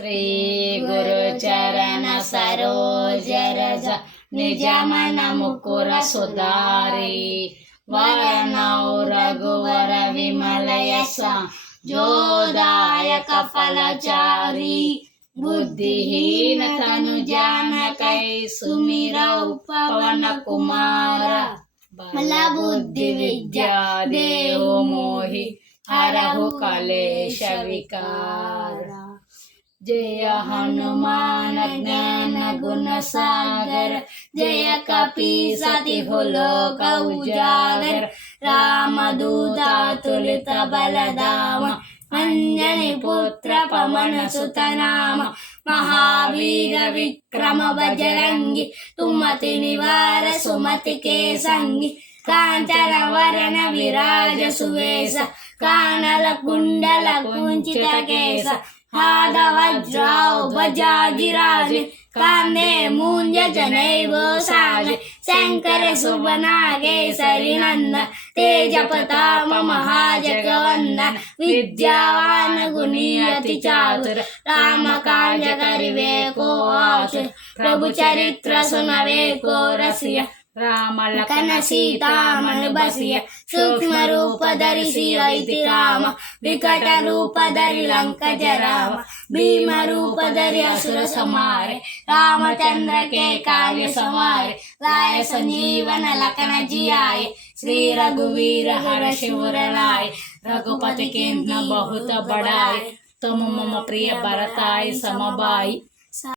श्री गुरु चरण सरोज रज निज मन मुकुर सुधारी वरनौ रघुवर विमल यश जोदायक फलचारी बुद्धिहीन तनु जानकै सुमिरौ पवन कुमार बल बुद्धि विद्या देहु मोहि हरहु कलेश विकार। जय हनुमान ज्ञान गुण सागर जय कपीस तिहु लोक उजागर रामदूत तुलित बलधाम अंजनी पुत्र पवन सुत नाम महावीर विक्रम बजरंगी तुमति निवार सुमति के संगी कांचन वरण विराज सुवेश कानल कुंडल कुंचित केश हाथ वज्राव बजागिराजे कांदे मूंज जनेव साजे शंकर सुबनागे सरिनंद तेज प्रताप महाजगवंदन विद्यावान गुणी अति चातुर राम काज करिवे को आतुर प्रभु चरित्र सुनवे को रसिया राम लखन सीता मन बसिया सूक्ष्म रूप धरिसी अति राम विकट रूप धरि लंक जराव भीम रूप धरि असुर समारे रामचंद्र के कार्य समारे लाय संजीवन लखन जियाए श्री रघुवीर हर शिवर लाए रघुपति के बहुत बड़ाए तुम मम प्रिय भरताय समबाई